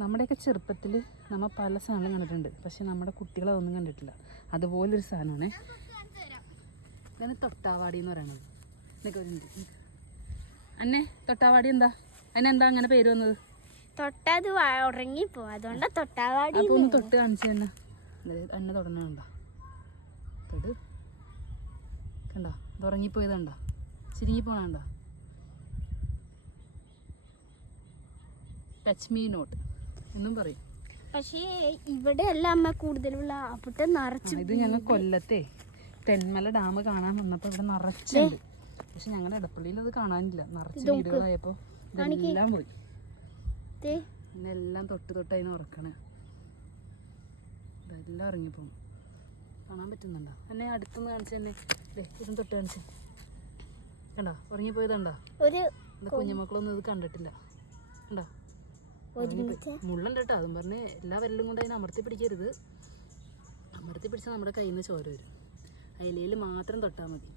നമ്മുടെയൊക്കെ ചെറുപ്പത്തിൽ നമ്മൾ പല സാധനം കണ്ടിട്ടുണ്ട്, പക്ഷെ നമ്മുടെ കുട്ടികളതൊന്നും കണ്ടിട്ടില്ല. അതുപോലൊരു സാധനമാണേ ഇതാണ് തൊട്ടാവാടി എന്ന് പറയണത്. എന്നൊക്കെ അന്നെ തൊട്ടാവാടി എന്താ, അതിനെന്താ അങ്ങനെ പേര് വന്നത്? തൊട്ടത് ഉറങ്ങിപ്പോ, അതുകൊണ്ടാ തൊട്ടാവാടി. അപ്പൊ ഒന്ന് തൊട്ട് കാണിച്ചു തന്നെ, എന്നെ തൊടണുണ്ടോ? തൊട്ട് കണ്ടോ, ഇത് ഉറങ്ങിപ്പോയതുണ്ടോ, ചുരുങ്ങി പോണുണ്ടോ? ടച്ച് മീ നോട്ട് എന്നും പറയും. പക്ഷേ ഇവിടെ അല്ല അമ്മ കൂടുതലുള്ള അവിടെ നിറച്ച്. ഇത് ഞങ്ങൾ കൊല്ലത്തെ തെന്മല ഡാം കാണാൻ വന്നപ്പോൾ ഇവിടെ നിറച്ചുണ്ട്. പക്ഷെ ഞങ്ങളുടെ ഇടപ്പള്ളിയിൽ അത് കാണാനില്ല. നിറച്ച് വീടുകളായപ്പോൾ ഇതെല്ലാം പോയി. പിന്നെ എല്ലാം തൊട്ട് തൊട്ട് അതിന് ഉറക്കണേ. ഇതെല്ലാം ഇറങ്ങിപ്പോകും. കാണാൻ പറ്റുന്നുണ്ടോ? എന്നെ അടുത്തൊന്ന് കാണിച്ചു തന്നെ. ഇതും തൊട്ട് കാണിച്ചു കണ്ടോ, ഉറങ്ങിപ്പോയതുണ്ടോ? കുഞ്ഞുമക്കളൊന്നും ഇത് കണ്ടിട്ടില്ല. കണ്ടോ മുള്ളുണ്ട് കേട്ടോ. അതും പറഞ്ഞ് എല്ലാ വിരലും കൊണ്ട് അതിനെ അമർത്തി പിടിക്കരുത്. അമർത്തി പിടിച്ചാൽ നമ്മുടെ കയ്യിൽ നിന്ന് ചോര വരും. അയിലയിൽ മാത്രം തൊട്ടാൽ മതി.